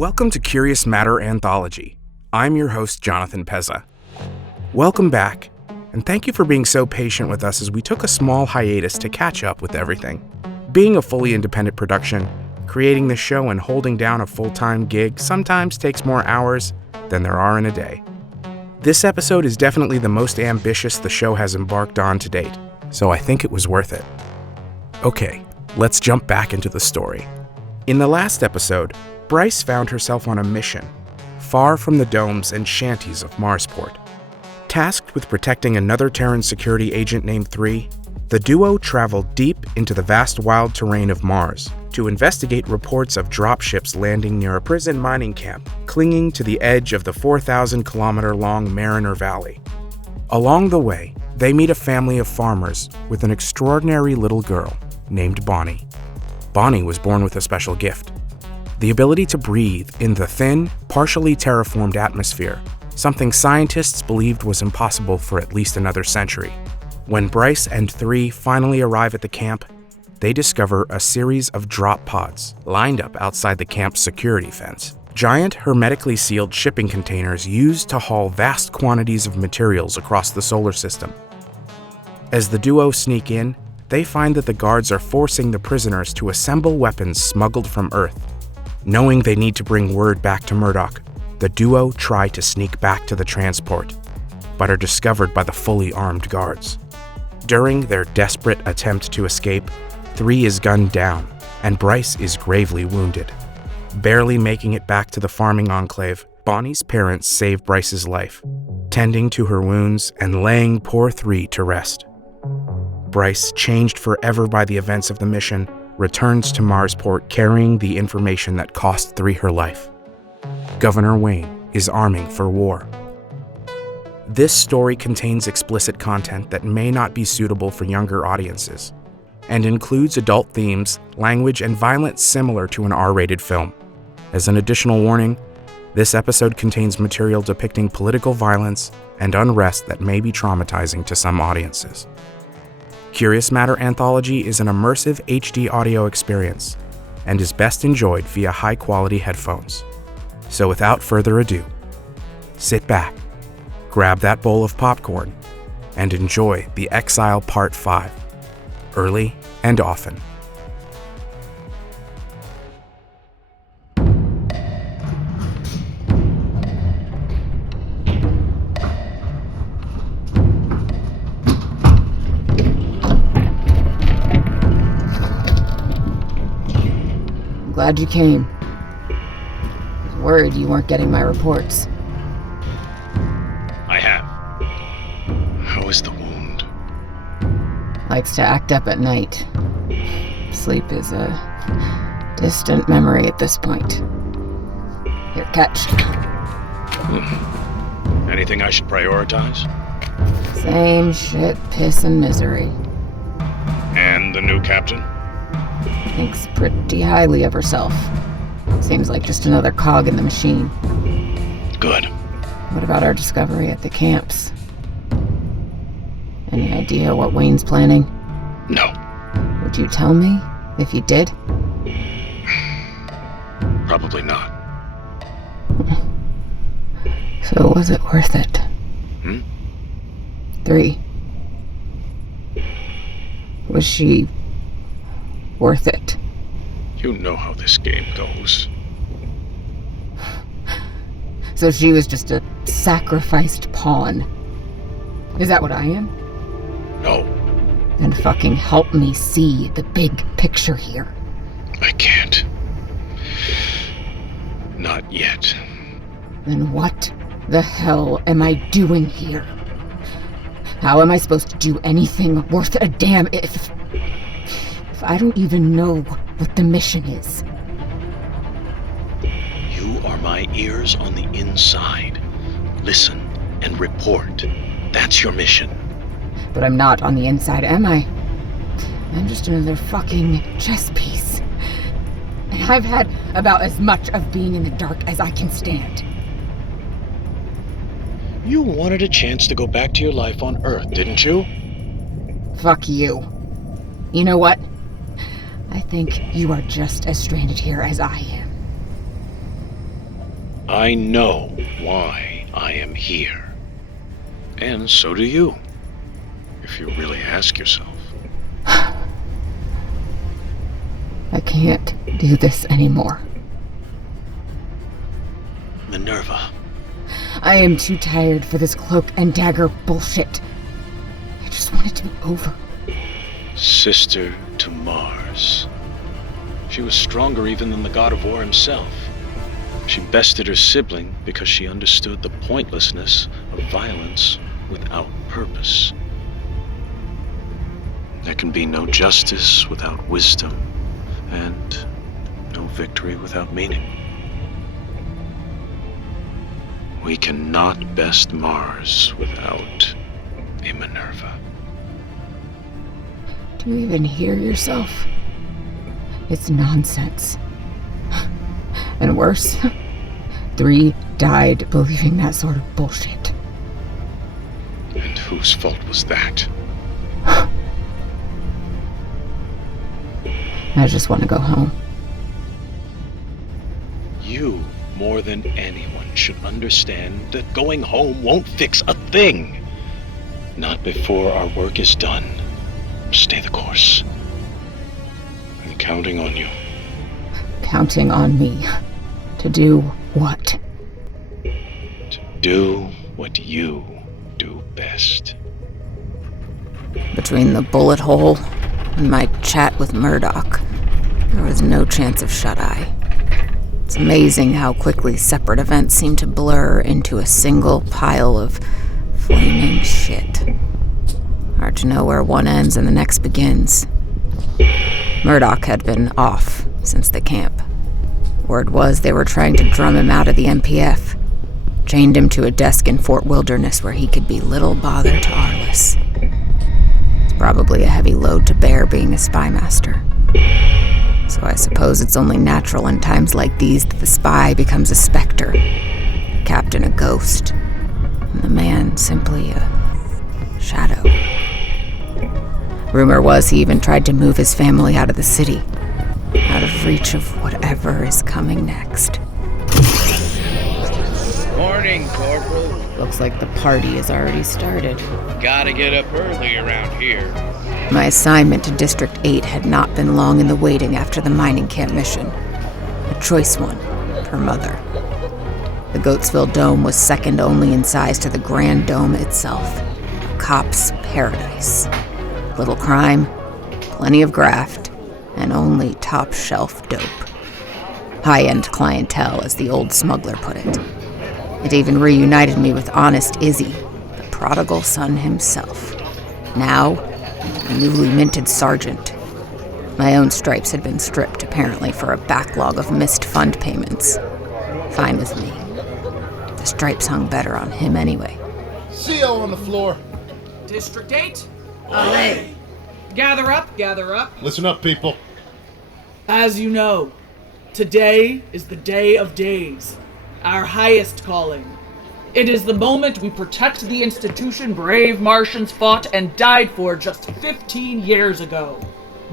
Welcome to Curious Matter Anthology. I'm your host, Jonathan Pezza. Welcome back, and thank you for being so patient with us as we took a small hiatus to catch up with everything. Being a fully independent production, creating this show and holding down a full-time gig sometimes takes more hours than there are in a day. This episode is definitely the most ambitious the show has embarked on to date, so I think it was worth it. Okay, let's jump back into the story. In the last episode, Bryce found herself on a mission, far from the domes and shanties of Marsport. Tasked with protecting another Terran security agent named Thien, the duo traveled deep into the vast wild terrain of Mars to investigate reports of dropships landing near a prison mining camp clinging to the edge of the 4,000-kilometer-long Mariner Valley. Along the way, they meet a family of farmers with an extraordinary little girl named Bonnie. Bonnie was born with a special gift: the ability to breathe in the thin, partially terraformed atmosphere, something scientists believed was impossible for at least another century. When Bryce and Thien finally arrive at the camp, they discover a series of drop pods lined up outside the camp's security fence. Giant, hermetically sealed shipping containers used to haul vast quantities of materials across the solar system. As the duo sneak in, they find that the guards are forcing the prisoners to assemble weapons smuggled from Earth. Knowing they need to bring word back to Murdoch, the duo try to sneak back to the transport, but are discovered by the fully armed guards. During their desperate attempt to escape, Thien is gunned down, and Bryce is gravely wounded. Barely making it back to the farming enclave, Bonnie's parents save Bryce's life, tending to her wounds and laying poor Thien to rest. Bryce, changed forever by the events of the mission, returns to Marsport carrying the information that cost Thien her life. Governor Wayne is arming for war. This story contains explicit content that may not be suitable for younger audiences, and includes adult themes, language, and violence similar to an R-rated film. As an additional warning, this episode contains material depicting political violence and unrest that may be traumatizing to some audiences. Curious Matter Anthology is an immersive HD audio experience and is best enjoyed via high-quality headphones. So without further ado, sit back, grab that bowl of popcorn, and enjoy the Exile Part 5, early and often. Glad you came. I was worried you weren't getting my reports. I have. How is the wound? Likes to act up at night. Sleep is a distant memory at this point. Here, catch. Anything I should prioritize? Same shit, piss, and misery. And the new captain? Thinks pretty highly of herself. Seems like just another cog in the machine. Good. What about our discovery at the camps? Any idea what Wayne's planning? No. Would you tell me if you did? Probably not. So was it worth it? 3. Was she worth it? You know how this game goes. So she was just a sacrificed pawn. Is that what I am? No. Then fucking help me see the big picture here. I can't. Not yet. Then what the hell am I doing here? How am I supposed to do anything worth a damn if I don't even know what the mission is? You are my ears on the inside. Listen and report. That's your mission. But I'm not on the inside, am I? I'm just another fucking chess piece. And I've had about as much of being in the dark as I can stand. You wanted a chance to go back to your life on Earth, didn't you? Fuck you. You know what? I think you are just as stranded here as I am. I know why I am here. And so do you, if you really ask yourself. I can't do this anymore. Minerva. I am too tired for this cloak and dagger bullshit. I just want it to be over. Sister to Mars. She was stronger even than the god of war himself. She bested her sibling because she understood the pointlessness of violence without purpose. There can be no justice without wisdom, and no victory without meaning. We cannot best Mars without a Minerva. Do you even hear yourself? It's nonsense. And worse, 3 died believing that sort of bullshit. And whose fault was that? I just want to go home. You, more than anyone, should understand that going home won't fix a thing. Not before our work is done. Stay the course. I'm counting on you. Counting on me. To do what? To do what you do best. Between the bullet hole and my chat with Murdoch, there was no chance of shut-eye. It's amazing how quickly separate events seem to blur into a single pile of flaming shit. Hard to know where one ends and the next begins. Murdoch had been off since the camp. Word was they were trying to drum him out of the MPF. Chained him to a desk in Fort Wilderness where he could be little bother to Arliss. It's probably a heavy load to bear being a spy master. So I suppose it's only natural in times like these that the spy becomes a specter, the captain a ghost, and the man simply a shadow. Rumor was he even tried to move his family out of the city, out of reach of whatever is coming next. Morning, Corporal. Looks like the party has already started. Gotta get up early around here. My assignment to District 8 had not been long in the waiting after the mining camp mission. A choice one, per mother. The Goatsville Dome was second only in size to the Grand Dome itself. A cop's paradise. Little crime, plenty of graft, and only top-shelf dope. High-end clientele, as the old smuggler put it. It even reunited me with honest Izzy, the prodigal son himself. Now, a newly minted sergeant. My own stripes had been stripped, apparently, for a backlog of missed fund payments. Fine with me. The stripes hung better on him anyway. CO on the floor. District 8? Alley. Gather up, gather up. Listen up, people. As you know, today is the day of days. Our highest calling. It is the moment we protect the institution brave Martians fought and died for just 15 years ago.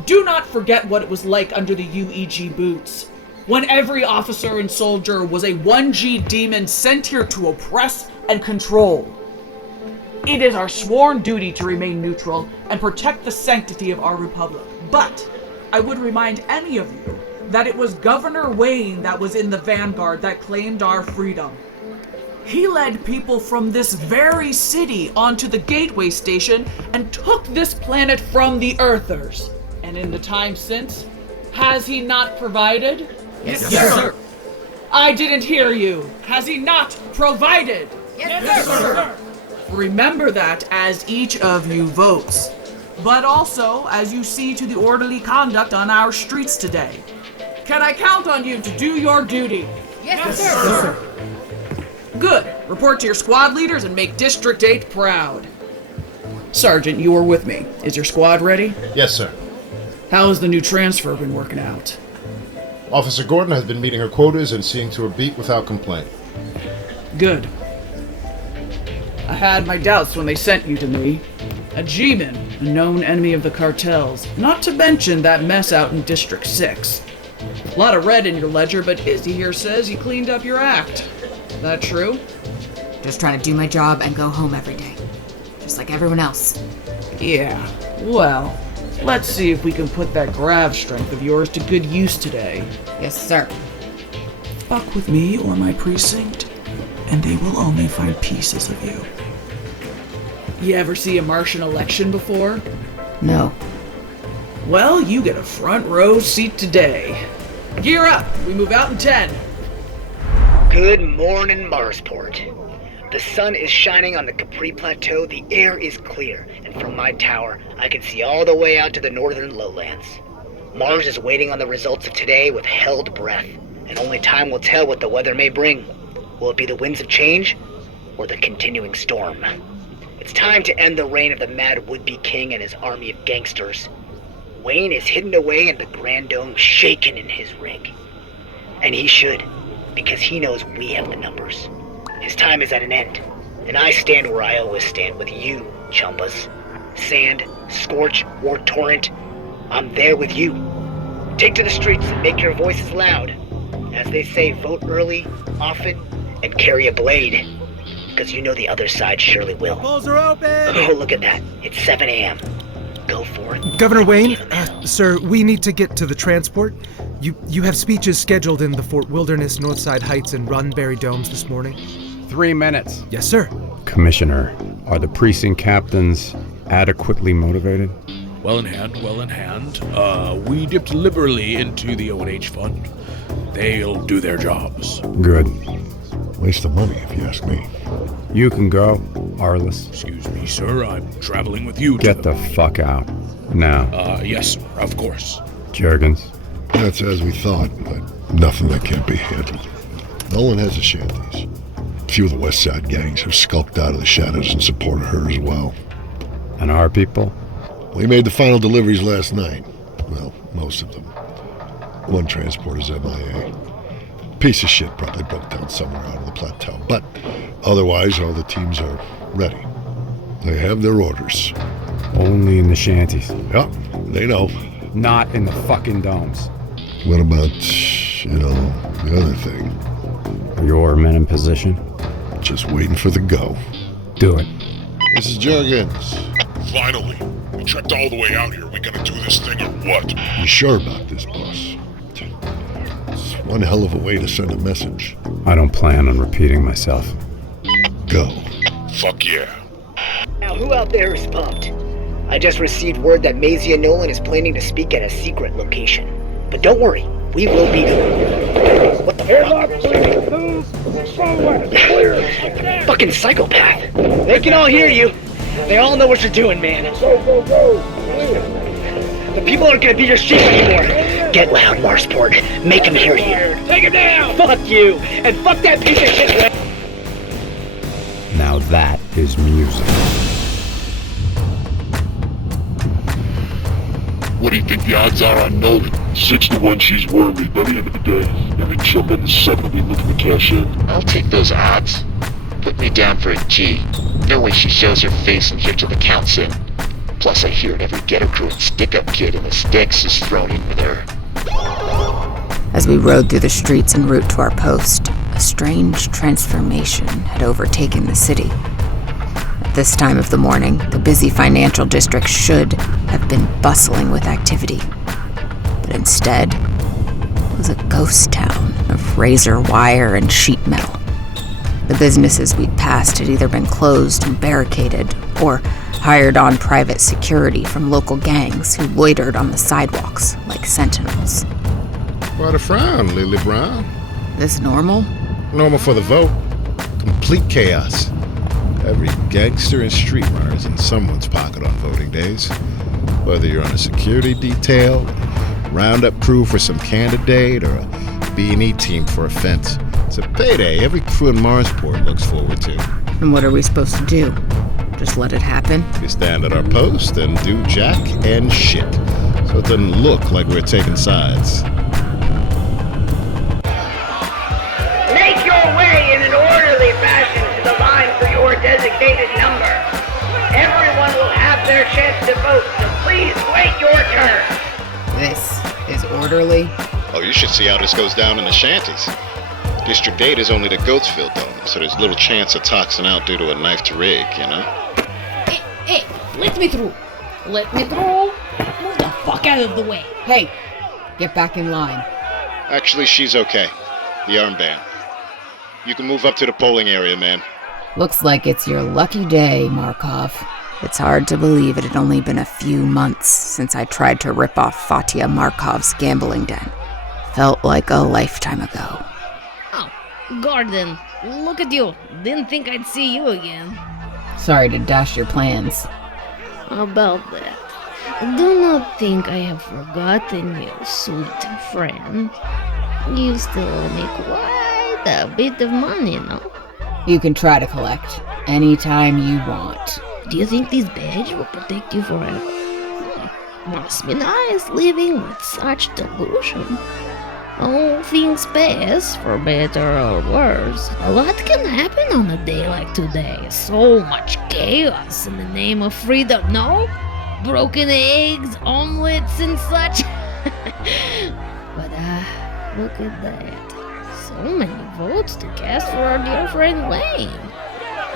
Do not forget what it was like under the UEG boots, when every officer and soldier was a 1G demon sent here to oppress and control. It is our sworn duty to remain neutral and protect the sanctity of our republic. But I would remind any of you that it was Governor Wayne that was in the vanguard that claimed our freedom. He led people from this very city onto the gateway station and took this planet from the Earthers. And in the time since, has he not provided? Yes, sir. I didn't hear you. Has he not provided? Yes, sir. Remember that as each of you votes, but also as you see to the orderly conduct on our streets today. Can I count on you to do your duty? Yes, sir. Good. Report to your squad leaders and make District 8 proud. Sergeant, you are with me. Is your squad ready? Yes, sir. How has the new transfer been working out? Officer Gordon has been meeting her quotas and seeing to her beat without complaint. Good. I had my doubts when they sent you to me. A G-man, a known enemy of the cartels, not to mention that mess out in District 6. A lot of red in your ledger, but Izzy here says you cleaned up your act. Is that true? Just trying to do my job and go home every day. Just like everyone else. Yeah, well, let's see if we can put that grav strength of yours to good use today. Yes, sir. Fuck with me or my precinct, and they will only find pieces of you. You ever see a Martian election before? No. Well, you get a front row seat today. Gear up! We move out in 10. Good morning, Marsport. The sun is shining on the Capri Plateau, the air is clear, and from my tower, I can see all the way out to the northern lowlands. Mars is waiting on the results of today with held breath, and only time will tell what the weather may bring. Will it be the winds of change, or the continuing storm? It's time to end the reign of the mad would-be king and his army of gangsters. Wayne is hidden away in the Grand Dome, shaken in his rig. And he should, because he knows we have the numbers. His time is at an end, and I stand where I always stand with you, Chumbas. Sand, Scorch, War Torrent, I'm there with you. Take to the streets and make your voices loud. As they say, vote early, often, and carry a blade. Because you know the other side surely will. Polls are open! Oh, look at that. It's 7 a.m. Go for it. Governor Wayne, sir, we need to get to the transport. You have speeches scheduled in the Fort Wilderness, Northside Heights, and Roddenberry domes this morning. 3 minutes. Yes, sir. Commissioner, are the precinct captains adequately motivated? Well in hand, well in hand. We dipped liberally into the O&H fund. They'll do their jobs. Good. Waste of money, if you ask me. You can go, Arliss. Excuse me, sir. I'm traveling with you. Get the fuck out. Now. Yes, sir. Of course. Jergens. That's as we thought, but nothing that can't be handled. Nolan has the shanties. A few of the West Side gangs have skulked out of the shadows in support of her as well. And our people? We made the final deliveries last night. Well, most of them. One transporter's MIA. Piece of shit probably broke down somewhere out of the plateau. But otherwise, all the teams are ready. They have their orders. Only in the shanties. Yep, they know. Not in the fucking domes. What about, the other thing? Are your men in position? Just waiting for the go. Do it. This is Jergens. Finally. We trekked all the way out here. We gonna do this thing or what? You sure about this, boss? It's one hell of a way to send a message. I don't plan on repeating myself. Go. Fuck yeah. Now, who out there is pumped? I just received word that Masia Nolan is planning to speak at a secret location. But don't worry, we will be there. What the fuck? Fucking psychopath. They can all hear you. They all know what you're doing, man. Go. The people aren't gonna be your sheep anymore. Get loud, Marsport. Make them hear you. Take him down! Fuck you, and fuck that piece of shit. Now that is music. What do you think the odds are on Nolan? 6 to 1 she's worried by the end of the day. Every chump in the 7 will be looking to cash in. I'll take those odds. Put me down for a G. No way she shows her face in here till the count's in. Plus I hear every ghetto crew and stick-up kid in the sticks is thrown in with her. As we rode through the streets en route to our post, a strange transformation had overtaken the city. At this time of the morning, the busy financial district should have been bustling with activity. But instead, it was a ghost town of razor wire and sheet metal. The businesses we'd passed had either been closed and barricaded, or hired on private security from local gangs who loitered on the sidewalks like sentinels. What a frown, Lily Brown. This normal? Normal for the vote. Complete chaos. Every gangster and street runner is in someone's pocket on voting days. Whether you're on a security detail, roundup crew for some candidate, or a B&E team for a fence. It's a payday every crew in Marsport looks forward to. And what are we supposed to do? Just let it happen? We stand at our post and do jack and shit, so it doesn't look like we're taking sides. Make your way in an orderly fashion to the line for your designated number. Everyone will have their chance to vote, so please wait your turn. This is orderly? Oh, you should see how this goes down in the shanties. District 8 is only the Goatsfield Dome, so there's little chance of toxin out due to a knife to rig, you know? Hey, let me through. Let me through. Move the fuck out of the way. Hey, get back in line. Actually, she's okay. The armband. You can move up to the polling area, man. Looks like it's your lucky day, Markov. It's hard to believe it had only been a few months since I tried to rip off Fatia Markov's gambling den. Felt like a lifetime ago. Oh, Gordon, look at you. Didn't think I'd see you again. Sorry to dash your plans. How about that? Do not think I have forgotten you, sweet friend. You still make quite a bit of money, no? You can try to collect anytime you want. Do you think this badge will protect you forever? Must be nice living with such delusion. All things pass, for better or worse. A lot can happen on a day like today. So much chaos in the name of freedom, no? Broken eggs, omelets, and such. But look at that. So many votes to cast for our dear friend Wayne.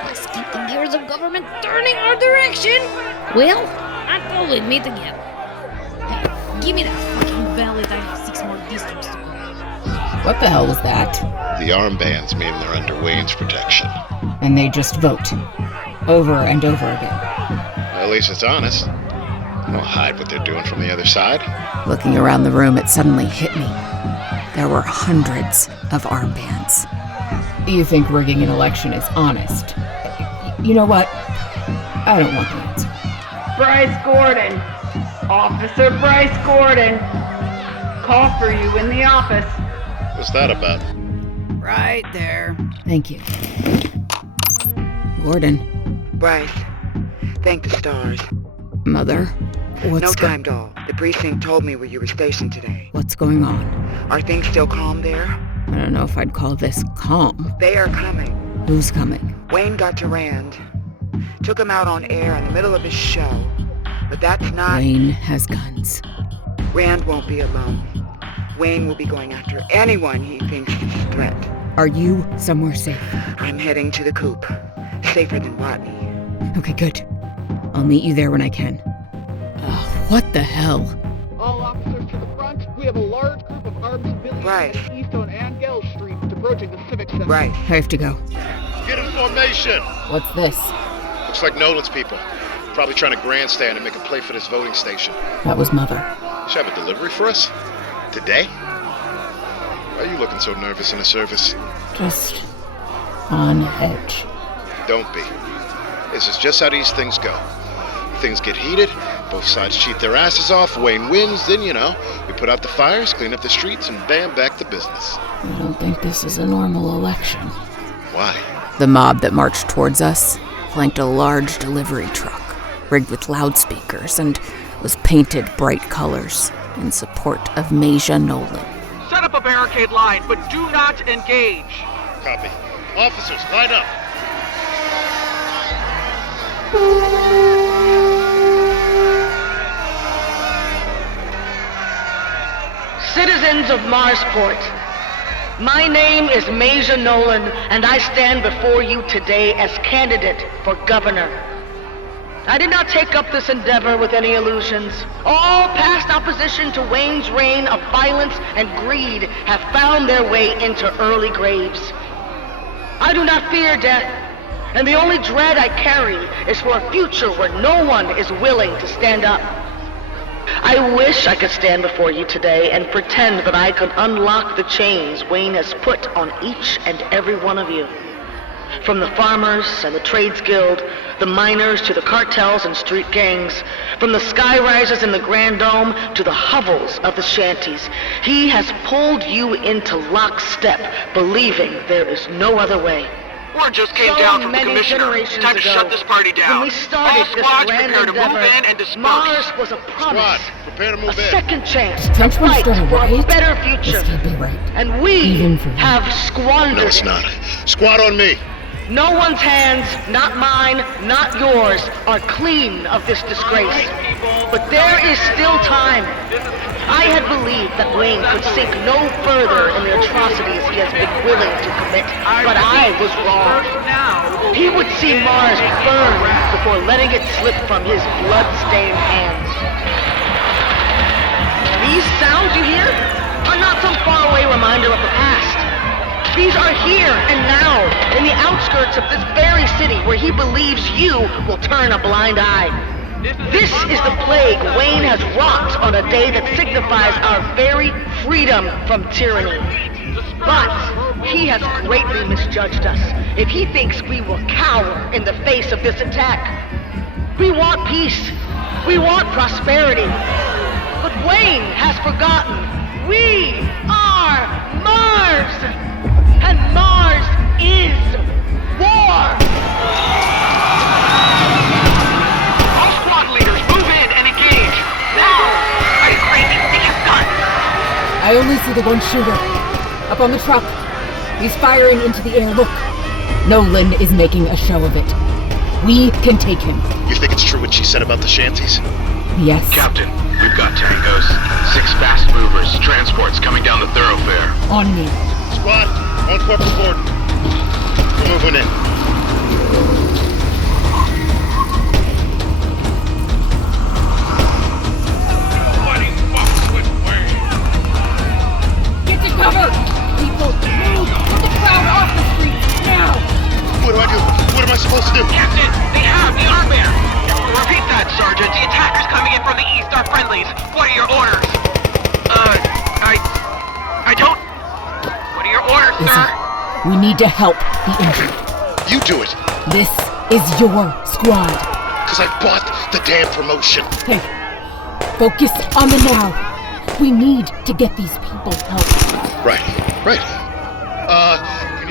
Let's keep the gears of government turning our direction. Well, not all with me together. Hey, give me that fucking ballot. I have 6 more districts to go. What the hell was that? The armbands mean they're under Wayne's protection. And they just vote. Over and over again. At least it's honest. They don't hide what they're doing from the other side. Looking around the room, it suddenly hit me. There were hundreds of armbands. You think rigging an election is honest? You know what? I don't want the answer. Bryce Gordon. Officer Bryce Gordon. Call for you in the office. What's that about? Right there. Thank you. Gordon. Bryce, thank the stars. Mother, what's No time, doll. The precinct told me where you were stationed today. What's going on? Are things still calm there? I don't know if I'd call this calm. They are coming. Who's coming? Wayne got to Rand. Took him out on air in the middle of his show. But that's not... Wayne has guns. Rand won't be alone. Wayne will be going after anyone he thinks is a threat. Are you somewhere safe? I'm heading to the coop. Safer than Watney. Okay, good. I'll meet you there when I can. What the hell? All officers to the front. We have a large group of armed civilians heading east on Angell Street, approaching the Civic Center. Right. I have to go. Get in formation! What's this? Looks like Nolan's people. Probably trying to grandstand and make a play for this voting station. That was Mother. Should have a delivery for us? Today? Why are you looking so nervous in the service? Just on edge. Don't be. This is just how these things go. Things get heated, both sides cheat their asses off, Wayne wins, then, you know, we put out the fires, clean up the streets, and bam, back to business. I don't think this is a normal election. Why? The mob that marched towards us flanked a large delivery truck, rigged with loudspeakers, and was painted bright colors in support of Masia Nolan. Set up a barricade line, but do not engage. Copy. Officers, line up. Citizens of Marsport, my name is Masia Nolan, and I stand before you today as candidate for governor. I did not take up this endeavor with any illusions. All past opposition to Wayne's reign of violence and greed have found their way into early graves. I do not fear death, and the only dread I carry is for a future where no one is willing to stand up. I wish I could stand before you today and pretend that I could unlock the chains Wayne has put on each and every one of you. From the farmers and the trades guild, the miners to the cartels and street gangs, from the skyrises in the Grand Dome to the hovels of the shanties, he has pulled you into lockstep, believing there is no other way. Word just came down from the commissioner. Time to shut this party down. When we started All squads this grand prepare to endeavor, move in and disperse. Mars was a promise. Squad, prepare to move a in. second chance Don't to fight start a for a riot? better future. This can't be right. And we Even for you. have squandered No, it's it. not. Squad on me. No one's hands, not mine, not yours, are clean of this disgrace. But there is still time. I had believed that Wayne could sink no further in the atrocities he has been willing to commit, but I was wrong. He would see Mars burn before letting it slip from his blood-stained hands. These sounds you hear are not some faraway reminder of the past. These are here and now, in the outskirts of this very city where he believes you will turn a blind eye. This is the plague Wayne has wrought on a day that signifies our very freedom from tyranny. But he has greatly misjudged us if he thinks we will cower in the face of this attack. We want peace. We want prosperity. But Wayne has forgotten. We are Mars! And Mars is war! All squad leaders, move in and engage! Now! Are you crazy? They have guns! I only see the one shooter. Up on the truck. He's firing into the air. Look. Nolan is making a show of it. We can take him. You think it's true what she said about the shanties? Yes. Captain, we've got tangos. 6 fast movers, transports coming down the thoroughfare. On me. Squad, on Corporal Gordon. We're moving in. Get to cover! People, move! Get the crowd off the street, now! What do I do? What am I supposed to do? Captain, they have the armband! Repeat that, Sergeant. The attackers coming in from the east are friendlies. What are your orders? I don't... What are your orders, sir? We need to help the injured. You do it. This is your squad. Because I bought the damn promotion. Hey, focus on the now. We need to get these people help. Right. We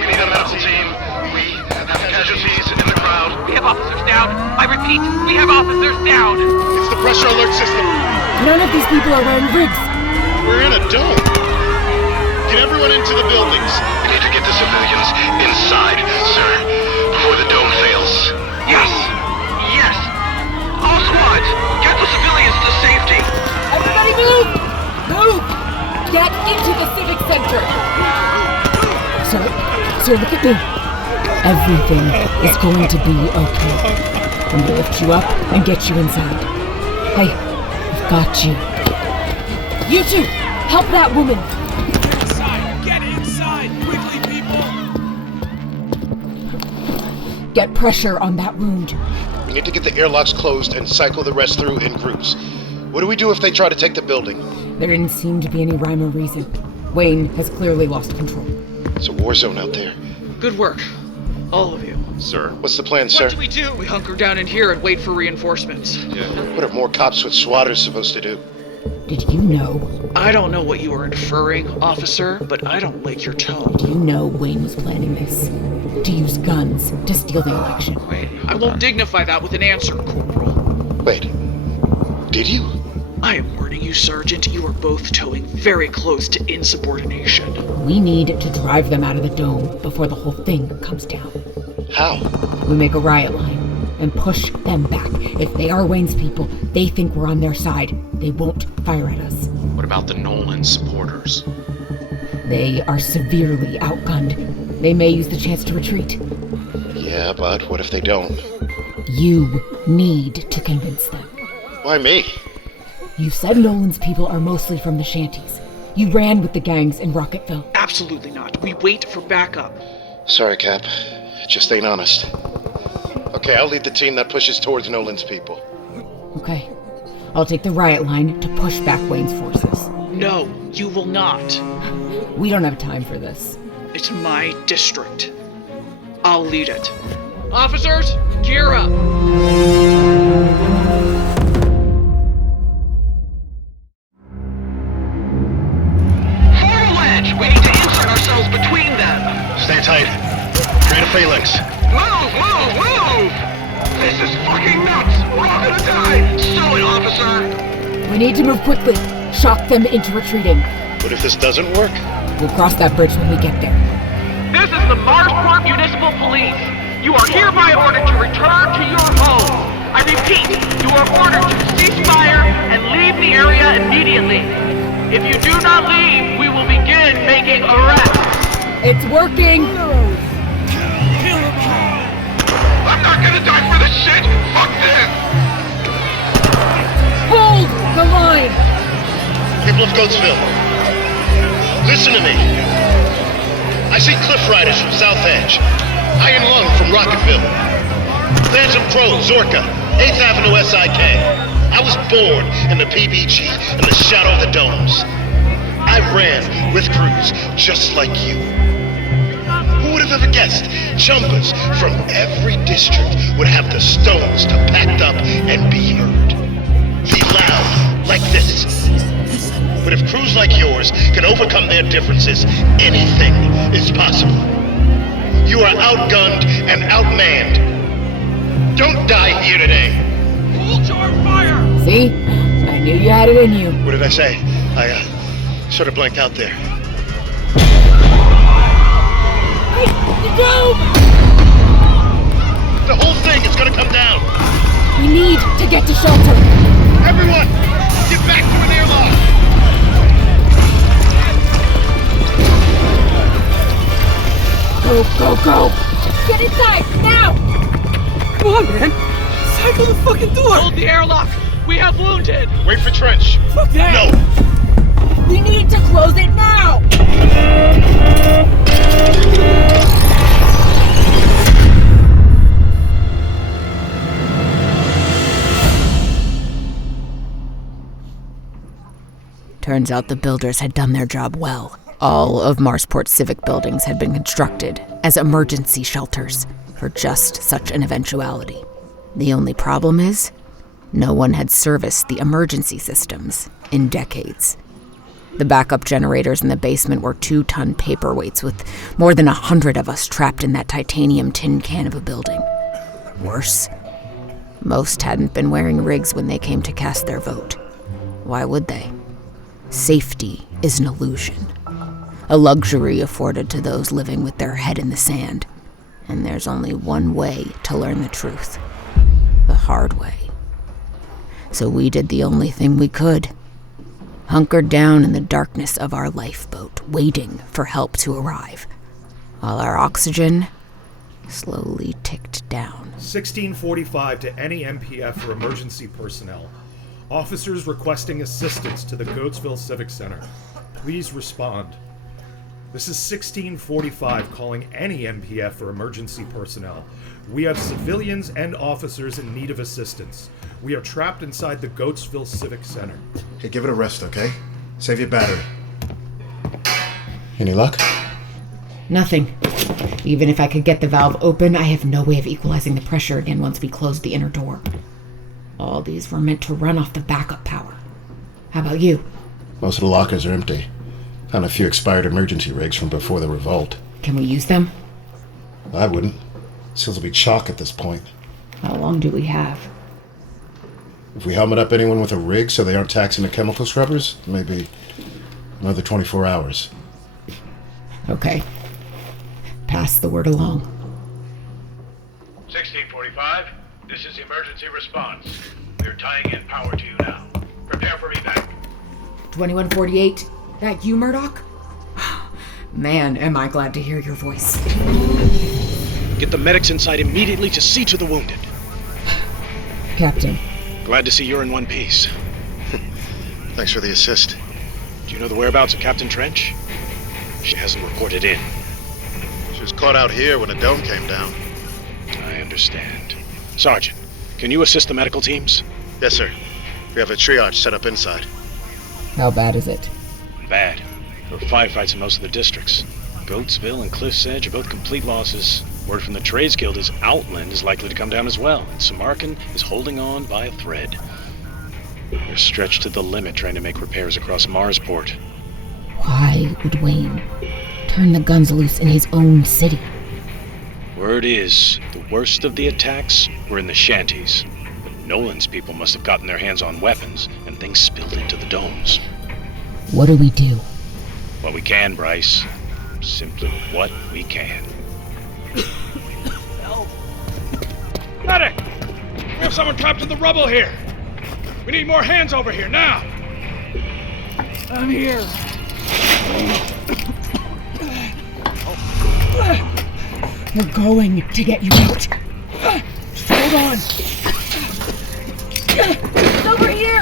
need a medical team. We have casualties in the crowd. We have officers down. I repeat, we have officers down. It's the pressure alert system. None of these people are wearing rigs. We're in a dome. Get everyone into the buildings. We need to get the civilians inside, sir, before the dome fails. Yes! Yes! All squads, get the civilians to safety. Everybody move! Move! Get into the civic center. Sir, look at me. Everything is going to be okay. I'm gonna lift you up and get you inside. Hey, I've got you. You two, help that woman. Get inside! Quickly, people! Get pressure on that wound. We need to get the airlocks closed and cycle the rest through in groups. What do we do if they try to take the building? There didn't seem to be any rhyme or reason. Wayne has clearly lost control. It's a war zone out there. Good work. All of you. Sir? What's the plan, sir? What do we do? We hunker down in here and wait for reinforcements. What are more cops with SWATers supposed to do? Did you know? I don't know what you are inferring, officer, but I don't like your tone. Do you know Wayne was planning this? To use guns to steal the election. I won't dignify that with an answer, Corporal. Wait. Did you? I am warning you, Sergeant. You are both towing very close to insubordination. We need to drive them out of the dome before the whole thing comes down. How? We make a riot line and push them back. If they are Wayne's people, they think we're on their side. They won't fire at us. What about the Nolan supporters? They are severely outgunned. They may use the chance to retreat. Yeah, but what if they don't? You need to convince them. Why me? You said Nolan's people are mostly from the shanties. You ran with the gangs in Rocketville. Absolutely not. We wait for backup. Sorry, Cap. It just ain't honest. Okay, I'll lead the team that pushes towards Nolan's people. Okay. I'll take the riot line to push back Wayne's forces. No, you will not. We don't have time for this. It's my district. I'll lead it. Officers, gear up! We need to insert ourselves between them. Stay tight. Create a phalanx. Move! This is fucking nuts! We're all gonna die! Stow it, officer! We need to move quickly. Shock them into retreating. What if this doesn't work? We'll cross that bridge when we get there. This is the Marsport Municipal Police. You are hereby ordered to return to your home. I repeat, you are ordered to cease fire and leave the area immediately. If you do not leave, we will begin making arrests. It's working! I'm not gonna die for this shit! Fuck this! Hold the line! People of Goatsville, listen to me. I see Cliff Riders from South Edge, Iron Lung from Rocketville, Phantom Crow, Zorka, 8th Avenue SIK. I was born in the PBG in the shadow of the domes. I ran with crews just like you. Who would have ever guessed Chumbas from every district would have the stones to packed up and be heard? Be loud like this. But if crews like yours can overcome their differences, anything is possible. You are outgunned and outmanned. Don't die here today. Hold your fire! See? I knew you had it in you. What did I say? I sort of blanked out there. Go! The whole thing is gonna come down. We need to get to shelter. Everyone, get back to an airlock. Go, go, go! Get inside, now! Come on, man! Cycle the fucking door! Hold the airlock! We have wounded! Wait for trench! Fuck that! No! We need to close it now! Turns out the builders had done their job well. All of Marsport's civic buildings had been constructed as emergency shelters for just such an eventuality. The only problem is, no one had serviced the emergency systems in decades. The backup generators in the basement were 2-ton paperweights with more than 100 of us trapped in that titanium tin can of a building. Worse, most hadn't been wearing rigs when they came to cast their vote. Why would they? Safety is an illusion, a luxury afforded to those living with their head in the sand. And there's only one way to learn the truth, the hard way. So we did the only thing we could. Hunkered down in the darkness of our lifeboat, waiting for help to arrive, while our oxygen slowly ticked down. 1645 to any MPF or emergency personnel. Officers requesting assistance to the Goatsville Civic Center. Please respond. This is 1645 calling any MPF or emergency personnel. We have civilians and officers in need of assistance. We are trapped inside the Goatsville Civic Center. Hey, give it a rest, okay? Save your battery. Any luck? Nothing. Even if I could get the valve open, I have no way of equalizing the pressure again once we close the inner door. All these were meant to run off the backup power. How about you? Most of the lockers are empty. Found a few expired emergency rigs from before the revolt. Can we use them? I wouldn't. Seals will be chalk at this point. How long do we have? If we helmet up anyone with a rig so they aren't taxing the chemical scrubbers, maybe another 24 hours. Okay. Pass the word along. 1645, this is emergency response. We're tying in power to you now. Prepare for evac. 2148, that you, Murdoch? Man, am I glad to hear your voice. Get the medics inside immediately to see to the wounded. Captain. Glad to see you're in one piece. Thanks for the assist. Do you know the whereabouts of Captain Trench? She hasn't reported in. She was caught out here when the dome came down. I understand. Sergeant, can you assist the medical teams? Yes, sir. We have a triage set up inside. How bad is it? Bad. There were firefights in most of the districts. Goatsville and Cliff's Edge are both complete losses. Word from the Trades Guild is Outland is likely to come down as well, and Samarkand is holding on by a thread. They're stretched to the limit trying to make repairs across Marsport. Why would Wayne turn the guns loose in his own city? Word is, the worst of the attacks were in the shanties. But Nolan's people must have gotten their hands on weapons, and things spilled into the domes. What do we do? What we can, Bryce. Simply what we can. Help! Medic! We have someone trapped in the rubble here! We need more hands over here, now! I'm here. We're going to get you out. Just hold on. It's over here!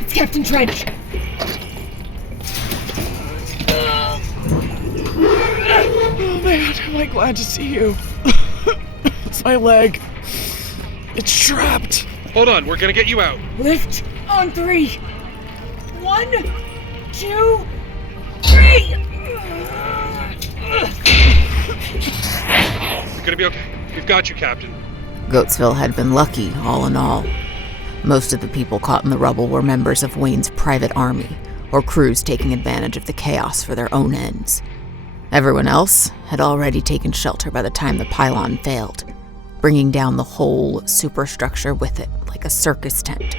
It's Captain Trench. Oh man, am I glad to see you. It's my leg. It's trapped. Hold on, we're gonna get you out. Lift on 3. 1, 2, 3. You're gonna be okay. We've got you, Captain. Goatsville had been lucky, all in all. Most of the people caught in the rubble were members of Wayne's private army, or crews taking advantage of the chaos for their own ends. Everyone else had already taken shelter by the time the pylon failed, bringing down the whole superstructure with it like a circus tent.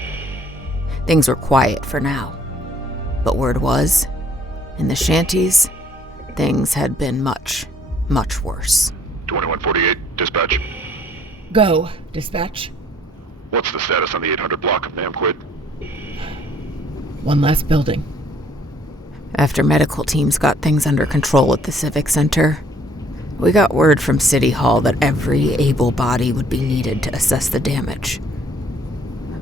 Things were quiet for now, but word was, in the shanties, things had been much, much worse. 2148, dispatch. Go, dispatch. What's the status on the 800 block of Namquid? One last building. After medical teams got things under control at the Civic Center, we got word from City Hall that every able body would be needed to assess the damage.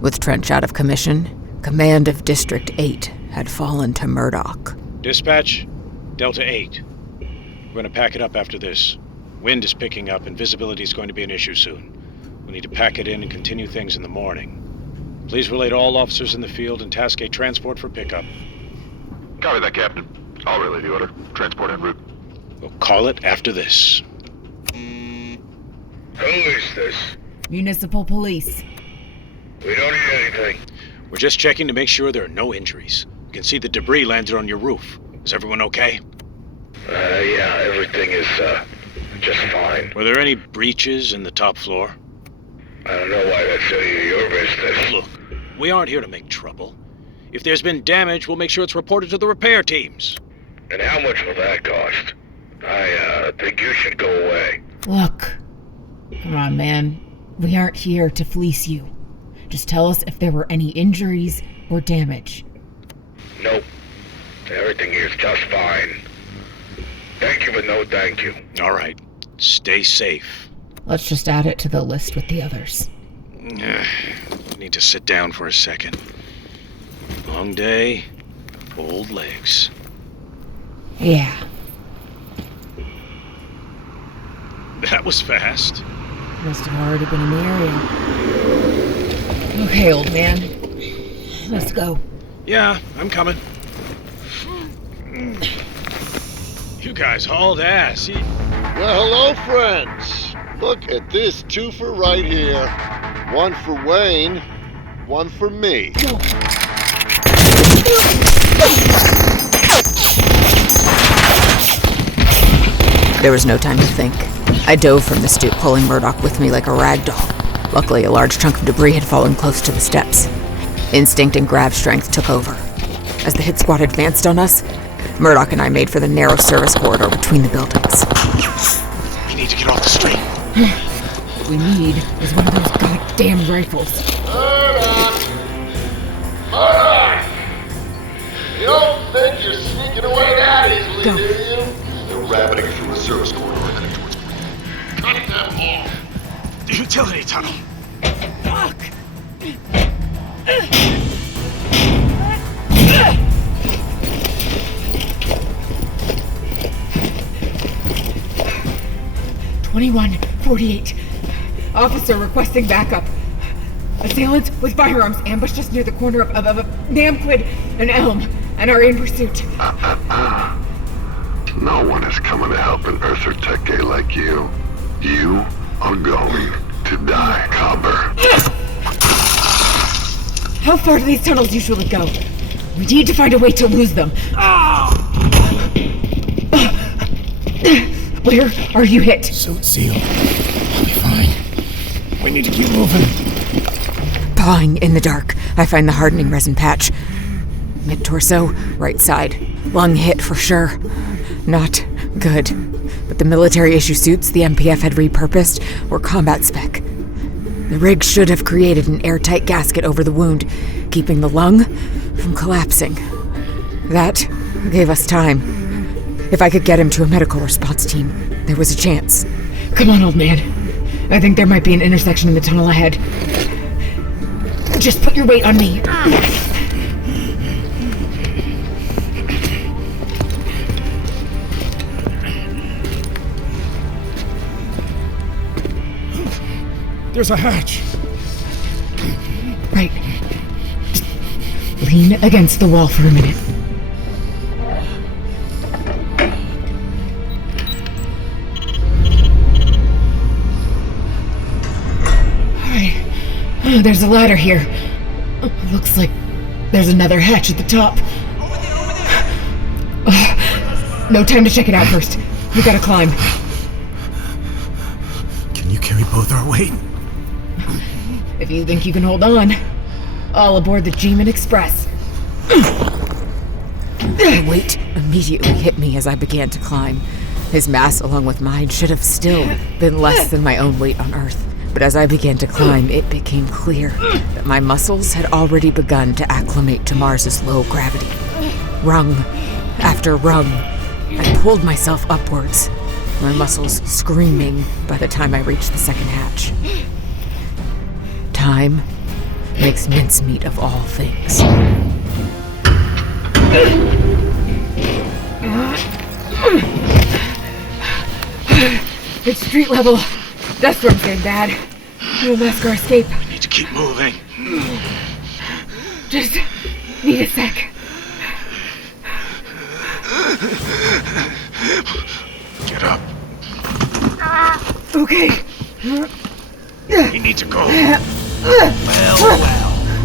With Trench out of commission, command of District 8 had fallen to Murdoch. Dispatch, Delta 8. We're going to pack it up after this. Wind is picking up and visibility is going to be an issue soon. We need to pack it in and continue things in the morning. Please relay to all officers in the field and task a transport for pickup. Copy that, Captain. I'll relay the order. Transport en route. We'll call it after this. Who is this? Municipal Police. We don't need anything. We're just checking to make sure there are no injuries. You can see the debris landed on your roof. Is everyone okay? Yeah, everything is, just fine. Were there any breaches in the top floor? I don't know why that's any of your business. Look, we aren't here to make trouble. If there's been damage, we'll make sure it's reported to the repair teams. And how much will that cost? I think you should go away. Look. Come on, man. We aren't here to fleece you. Just tell us if there were any injuries or damage. Nope. Everything here's just fine. Thank you, but no thank you. All right. Stay safe. Let's just add it to the list with the others. Need to sit down for a second. Long day, old legs. Yeah. That was fast. Must have already been in the area. Okay, old man. Let's go. Yeah, I'm coming. You guys hauled ass. Well, hello, friends. Look at this twofer right here. One for Wayne, one for me. Go. There was no time to think. I dove from the stoop, pulling Murdoch with me like a rag doll. Luckily, a large chunk of debris had fallen close to the steps. Instinct and grab strength took over. As the hit squad advanced on us, Murdoch and I made for the narrow service corridor between the buildings. We need to get off the street. What we need is one of those goddamn rifles. Murdoch! Murdoch! You don't think you're sneaking away that easily, Go. do you? They're rabbiting through the service corridor heading towards me. Cut them off! The utility tunnel. Fuck! 2148. Officer requesting backup. Assailants with firearms ambushed us near the corner of Namquid and Elm and are in pursuit. No one is coming to help an Earther Teke like you. You are going to die, Cobber. How far do these tunnels usually go? We need to find a way to lose them. Where are you hit? Suit sealed. I'll be fine. We need to keep moving. Pawing in the dark, I find the hardening resin patch. Mid-torso, right side. Lung hit for sure. Not good. But the military issue suits the MPF had repurposed were combat spec. The rig should have created an airtight gasket over the wound, keeping the lung from collapsing. That gave us time. If I could get him to a medical response team, there was a chance. Come on, old man. I think there might be an intersection in the tunnel ahead. Just put your weight on me. There's a hatch. Right. Just lean against the wall for a minute. Alright. There's a ladder here. Looks like there's another hatch at the top. No time to check it out first. We gotta climb. Can you carry both our weight? If you think you can hold on, all aboard the G-Man Express. The weight immediately hit me as I began to climb. His mass, along with mine, should have still been less than my own weight on Earth. But as I began to climb, it became clear that my muscles had already begun to acclimate to Mars's low gravity. Rung after rung, I pulled myself upwards, my muscles screaming by the time I reached the second hatch. Time makes mincemeat of all things. It's street level. That storm's getting bad. We'll mask our escape. We need to keep moving. Just need a sec. Get up. Okay. We need to go. Well,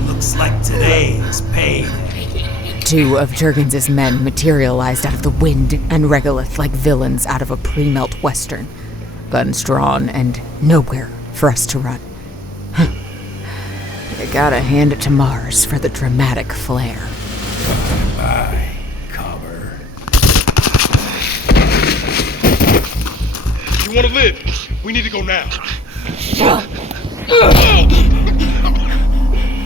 looks like today is paid. Two of Jergens' men materialized out of the wind and regolith like villains out of a pre-melt western. Guns drawn and nowhere for us to run. You gotta hand it to Mars for the dramatic flair. Bye, cover. You wanna live? We need to go now.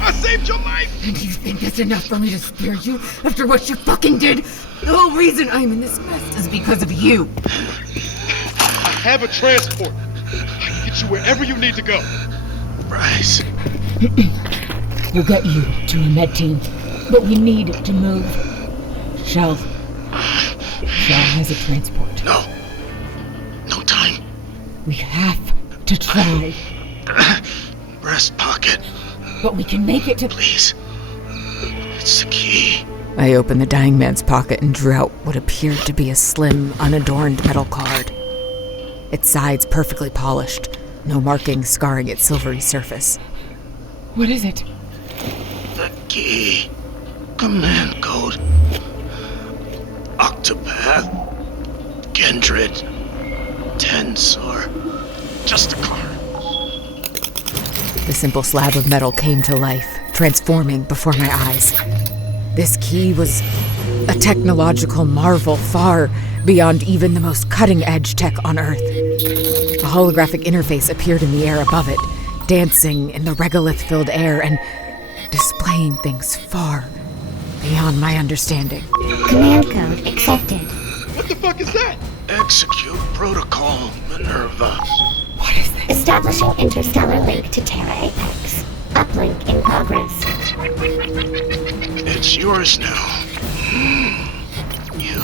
I saved your life! And you think that's enough for me to spare you after what you fucking did? The whole reason I'm in this mess is because of you. I have a transport. I can get you wherever you need to go. Bryce. We'll get you to a med team, but we need to move. Shell has a transport. No time. We have to try. Breast pocket. But we can make it to... Please. It's the key. I opened the dying man's pocket and drew out what appeared to be a slim, unadorned metal card. Its sides perfectly polished, no markings scarring its silvery surface. What is it? The key. Command code. Octopath. Kindred. Tensor. Just a card. The simple slab of metal came to life, transforming before my eyes. This key was a technological marvel far beyond even the most cutting-edge tech on Earth. A holographic interface appeared in the air above it, dancing in the regolith-filled air and displaying things far beyond my understanding. Command code accepted. What the fuck is that? Execute protocol, Minerva. What is this? Establishing interstellar link to Terra Apex. Uplink in progress. It's yours now. You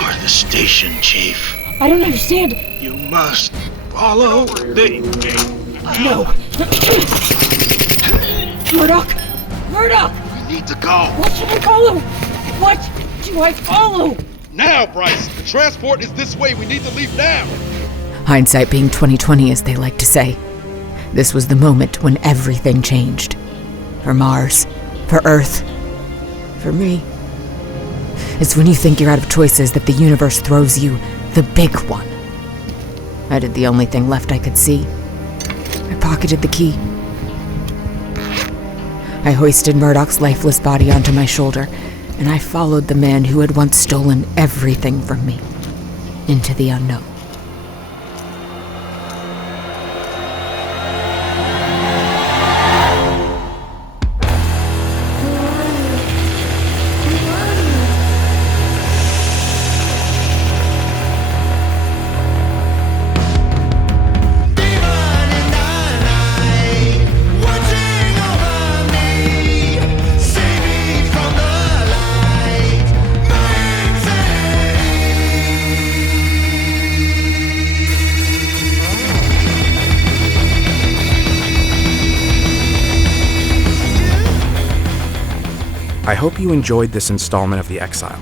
are the station chief. I don't understand. You must follow the... No. Murdoch! Murdoch! We need to go. What should I follow? What do I follow? Now, Bryce. The transport is this way. We need to leave now. Hindsight being 20/20, as they like to say. This was the moment when everything changed. For Mars, for Earth, for me. It's when you think you're out of choices that the universe throws you the big one. I did the only thing left I could see. I pocketed the key. I hoisted Murdoch's lifeless body onto my shoulder, and I followed the man who had once stolen everything from me into the unknown. I hope you enjoyed this installment of The Exile.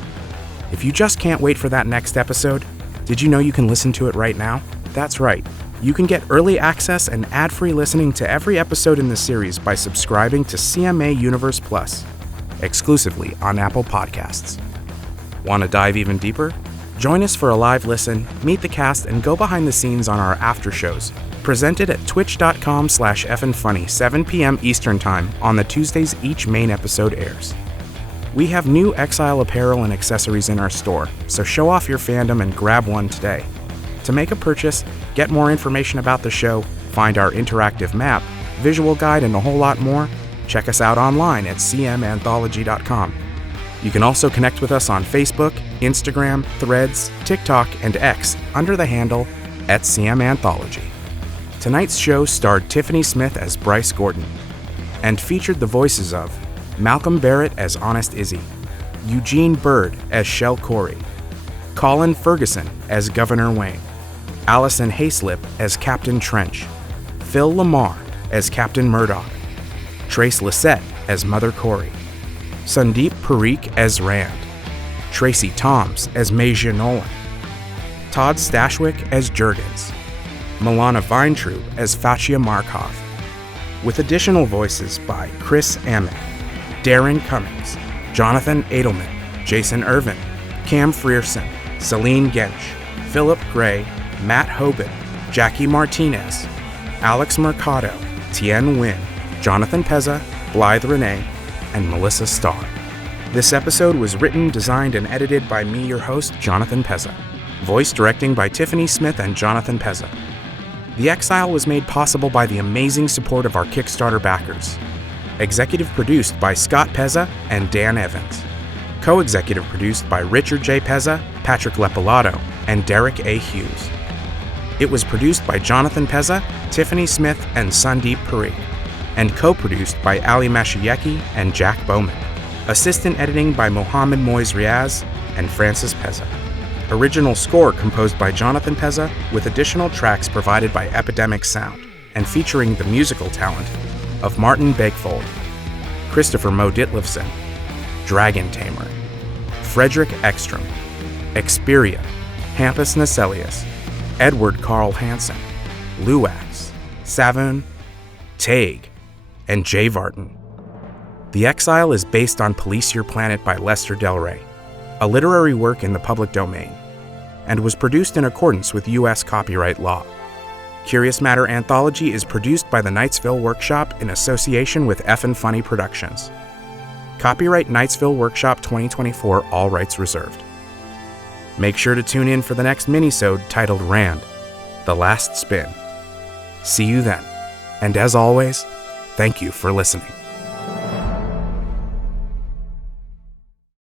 If you just can't wait for that next episode, did you know you can listen to it right now? That's right. You can get early access and ad-free listening to every episode in the series by subscribing to CMA Universe Plus, exclusively on Apple Podcasts. Want to dive even deeper? Join us for a live listen, meet the cast, and go behind the scenes on our after shows, presented at twitch.com/fnfunny, 7 p.m. Eastern Time on the Tuesdays each main episode airs. We have new Exile apparel and accessories in our store, so show off your fandom and grab one today. To make a purchase, get more information about the show, find our interactive map, visual guide, and a whole lot more, check us out online at cmanthology.com. You can also connect with us on Facebook, Instagram, Threads, TikTok, and X under the handle @CMAnthology. Tonight's show starred Tiffany Smith as Bryce Gordon and featured the voices of Malcolm Barrett as Honest Izzy, Eugene Byrd as Shell Corey, Colin Ferguson as Governor Wayne, Alison Haislip as Captain Trench, Phil LaMarr as Captain Murdoch, Trace Lysette as Mother Corey, Sandeep Parikh as Rand, Tracie Thoms as Masia Nolan, Todd Stashwick as Jergens, Milana Vayntrub as Fatia Markov, with additional voices by Chris Amick, Darrin Cummings, Jonathan Edelman, Jason Irvin, Cam Frierson, Selin Genc, Philip Gray, Matt Hoban, Jackie Martinez, Alex Mercado, Thien Nguyen, Jonathan Pezza, Blythe Renay, and Mellissa Starr. This episode was written, designed, and edited by me, your host, Jonathan Pezza. Voice directing by Tiffany Smith and Jonathan Pezza. The Exile was made possible by the amazing support of our Kickstarter backers. Executive produced by Scott Pezza and Dan Evans. Co-executive produced by Richard J. Pezza, Patrick Lepalato, and Derek A. Hughes. It was produced by Jonathan Pezza, Tiffany Smith, and Sandeep Parikh, and co-produced by Ali Mashieki and Jack Bowman. Assistant editing by Mohamed Moiz Riaz and Francis Pezza. Original score composed by Jonathan Pezza, with additional tracks provided by Epidemic Sound, and featuring the musical talent of Martin Begfold, Christopher Mo Ditlevson, Dragon Tamer, Frederick Ekstrom, Xperia, Hampus Naselius, Edward Carl Hansen, Luax, Savun, Tague, and Jay Vartan. The Exile is based on Police Your Planet by Lester Del Rey, a literary work in the public domain, and was produced in accordance with U.S. copyright law. Curious Matter Anthology is produced by the Knightsville Workshop in association with Effin' Funny Productions. Copyright Knightsville Workshop 2024, all rights reserved. Make sure to tune in for the next minisode titled Rand, The Last Spin. See you then, and as always, thank you for listening.